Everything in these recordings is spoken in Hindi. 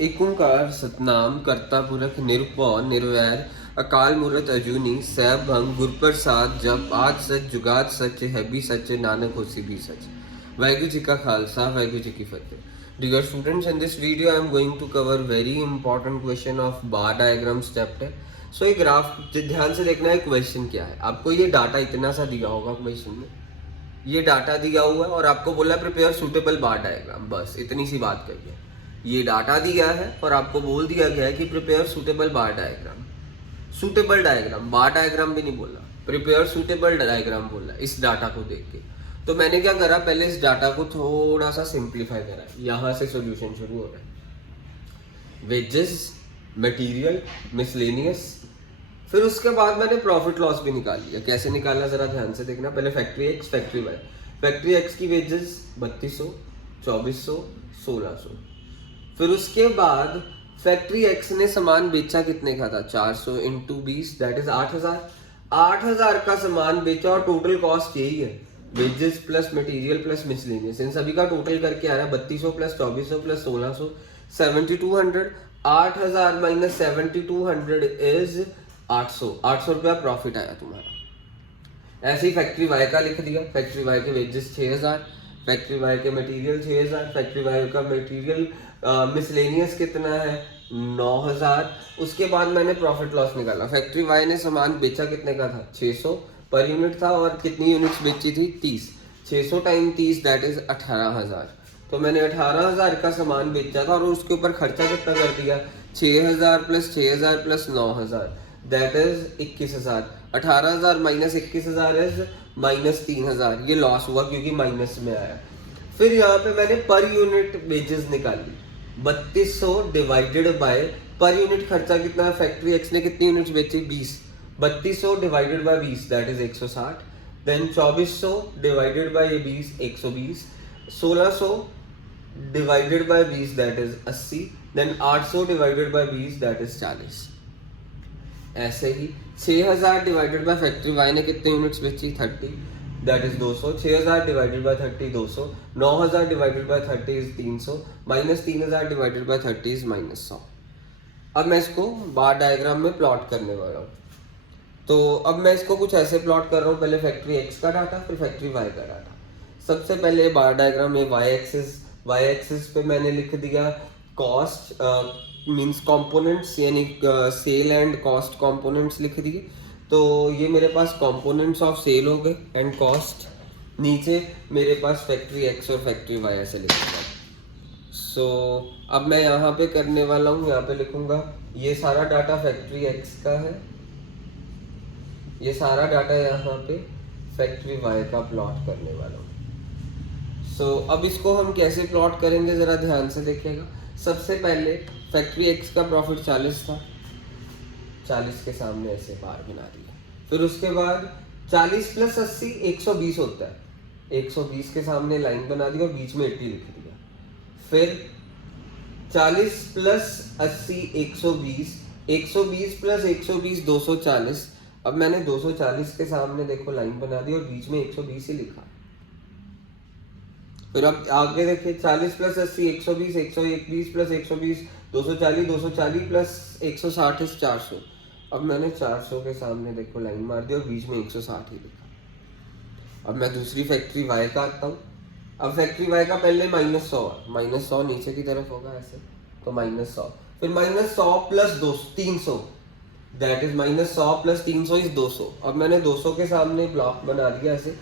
एक ओंकार सतनाम करता पुरख निरुपौ निर्वैर अकाल मूरत अजूनी सैभ भंग गुरप्रसाद जप आज सच जुगाद सच है भी सच नानक होसी भी सच। वाहिगुरु जी का खालसा वाहिगुरु जी की फतेह। Dear students, in this video I am going to cover very important question of bar diagrams chapter. So ये ग्राफ ध्यान से देखना है क्वेश्चन क्या है। आपको ये डाटा इतना सा दिया होगा क्वेश्चन में, ये डाटा दिया हुआ है और आपको बोला प्रिपेयर सूटेबल बार डायग्राम, बस इतनी सी बात करिए। ये डाटा दिया है और आपको बोल दिया गया है कि प्रिपेयर सूटेबल बार डायग्राम। सूटेबल डायग्राम, बार डायग्राम भी नहीं बोला, प्रिपेयर सूटेबल डायग्राम बोला इस डाटा को देख के। तो मैंने क्या करा, पहले इस डाटा को थोड़ा सा सिंप्लीफाई करा। यहाँ से सॉल्यूशन शुरू हो रहा है। वेजेस, मटेरियल, मिसलेनियस, फिर उसके बाद मैंने प्रॉफिट लॉस भी निकाल लिया। कैसे निकाला जरा ध्यान से देखना। पहले factory X, factory Y. Factory X की वेजेस 3200, 2400, 1600। फिर उसके बाद फैक्ट्री एक्स ने सामान बेचा कितने का था, 400 इंटू 20 दैट इज 8000। 8000 का सामान बेचा और टोटल कॉस्ट यही है, wages plus material plus miscellaneous. इन सभी का टोटल करके आ रहा है 3200 प्लस 2400 प्लस 1600 7200। 8000 minus 7200 is 800। 800 रुपया प्रॉफिट आया तुम्हारा। ऐसे ही फैक्ट्री वाई का लिख दिया। फैक्ट्री वाई के वेजेस 6000, फैक्ट्री वाई के मटेरियल 6000, फैक्ट्री वाई का मटेरियल मिसलेनियस कितना है 9000। उसके बाद मैंने प्रॉफिट लॉस निकाला। फैक्ट्री वाई ने सामान बेचा कितने का था, 600 पर यूनिट था और कितनी यूनिट्स बेची थी, 30। 600 टाइम 30 दैट इज 18000। तो मैंने 18000 का सामान बेचा था और उसके ऊपर खर्चा कितना कर दिया, 6000 plus 6000 plus 9000 that is 21000। 18000 minus 21000 is minus 3000। ये लॉस हुआ क्योंकि माइनस में आया। फिर यहाँ पे मैंने पर यूनिट वेजेस निकाली। 3200 डिवाइडेड बाय पर यूनिट खर्चा कितना है, फैक्ट्री एक्स ने कितनी यूनिट्स बेची, 20। 3200 divided by 20 that is 160। Then 2400 divided by 20 120। 1600 divided by 20 that is 80। Then 800 divided by 20 that is 40। ऐसे ही 6000 डिवाइडेड बाय फैक्ट्री वाई ने कितने यूनिट्स बेची, 30 that is 200। 6000 divided by 30 200। 9000 divided by 30 is 300 minus 3000 divided by 30 is minus 100। अब मैं इसको बार डायग्राम में प्लॉट करने वाला हूँ। तो अब मैं इसको कुछ ऐसे प्लॉट कर रहा हूँ, पहले फैक्ट्री एक्स का डाटा फिर फैक्ट्री वाई का डाटा। सबसे पहले बार डायग्राम में वाई एक्सिस पे मैंने लिख दिया कॉस्ट मींस कंपोनेंट्स, यानी सेल एंड कॉस्ट कंपोनेंट्स लिख दिए। तो ये मेरे पास कंपोनेंट्स ऑफ सेल हो गए एंड कॉस्ट। नीचे मेरे पास फैक्ट्री एक्स और फैक्ट्री वाई ऐसे लिखूंगा। सो अब मैं यहाँ पे करने वाला हूँ, यहाँ पे लिखूंगा ये सारा डाटा फैक्ट्री एक्स का है, ये सारा डाटा यहाँ पे फैक्ट्री वाई का प्लॉट करने वाला हूँ। सो अब इसको हम कैसे प्लॉट करेंगे जरा ध्यान से देखिएगा। सबसे पहले फैक्ट्री एक्स का प्रॉफिट 40 था, 40 के सामने ऐसे बार बना दिया। फिर उसके बाद 40 प्लस 80 120 होता है, 120 के सामने लाइन बना दी और बीच में 80 लिख दिया। फिर 40 प्लस 80 120, 120 प्लस 120 240। अब मैंने 240 के सामने देखो लाइन बना दी और बीच में 120 ही लिखा। फिर अब आगे देखिए 40 प्लस 80 120, 120 प्लस 120 240, 240 प्लस 160 इज 400। अब मैंने 400 के सामने देखो लाइन मार दी और बीच में 160 ही लिखा। अब मैं दूसरी फैक्ट्री वाई का आता हूँ। अब फैक्ट्री वाई का पहले -100, -100 नीचे की तरफ होगा ऐसे, तो -100। फिर -100 plus 300 that is -100 plus 300 is 200। अब मैंने 200 के सामने ब्लॉक बना दिया ऐसे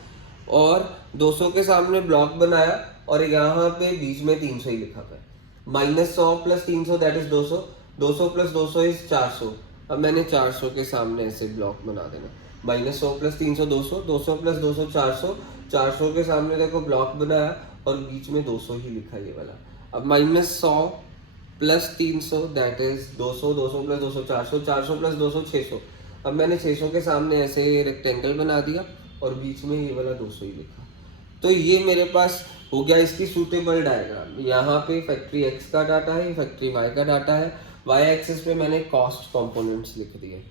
और 200 के सामने ब्लॉक बनाया और यहाँ पे बीच में 300 ही लिखा था। -100 plus 300 that is 200, 200 plus 200 is 400। अब मैंने 400 के सामने ऐसे ब्लॉक बना देना। -100 प्लस 300 200, 200 प्लस 200 400, 400 के सामने देखो ब्लॉक बनाया और बीच में 200 ही लिखा ये वाला। अब -100 plus 300 that is 200, 200 plus 200 400, 400 plus 200 600। अब मैंने 600 के सामने ऐसे रेक्टेंगल बना दिया और बीच में ये वाला 200 ही लिखा। तो ये मेरे पास हो गया इसकी सूटेबल डायग्राम। यहाँ पे फैक्ट्री एक्स का डाटा है, फैक्ट्री वाई का डाटा है। वाई एक्सिस पे मैंने कॉस्ट कंपोनेंट्स लिख दिए,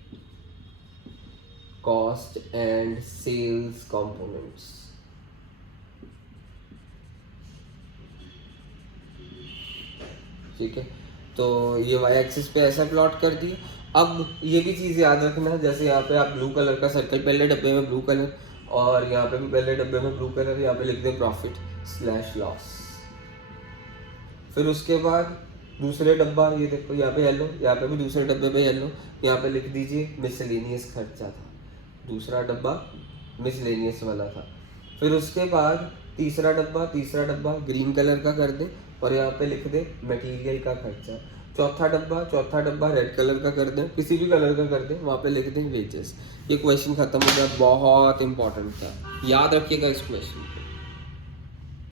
कॉस्ट एंड सेल्स कंपोनेंट्स। ठीक है, तो ये वाई एक्सिस पे ऐसा प्लॉट कर दिए। अब ये भी चीज़ याद रखना, जैसे यहाँ पे आप ब्लू कलर का सर्कल, पहले डब्बे में ब्लू कलर और यहाँ पे भी पहले डब्बे में ब्लू कलर, यहाँ पे लिख दें प्रॉफिट स्लैश लॉस। फिर उसके बाद दूसरे डब्बा, ये देखो यहाँ पे येलो, यहाँ पे भी दूसरे डब्बे पे येलो, यहाँ पे लिख दीजिए मिसलेनियस खर्चा था, दूसरा डब्बा मिसलेनियस वाला था। फिर उसके बाद तीसरा डब्बा ग्रीन कलर का कर दें और यहाँ पे लिख दें मटेरियल का खर्चा। चौथा डब्बा रेड कलर का कर दें, किसी भी कलर का कर दें, वहाँ पे लिख दें वेजेस। ये क्वेश्चन खत्म हो गया, बहुत इंपॉर्टेंट था, याद रखिएगा इस क्वेश्चन को।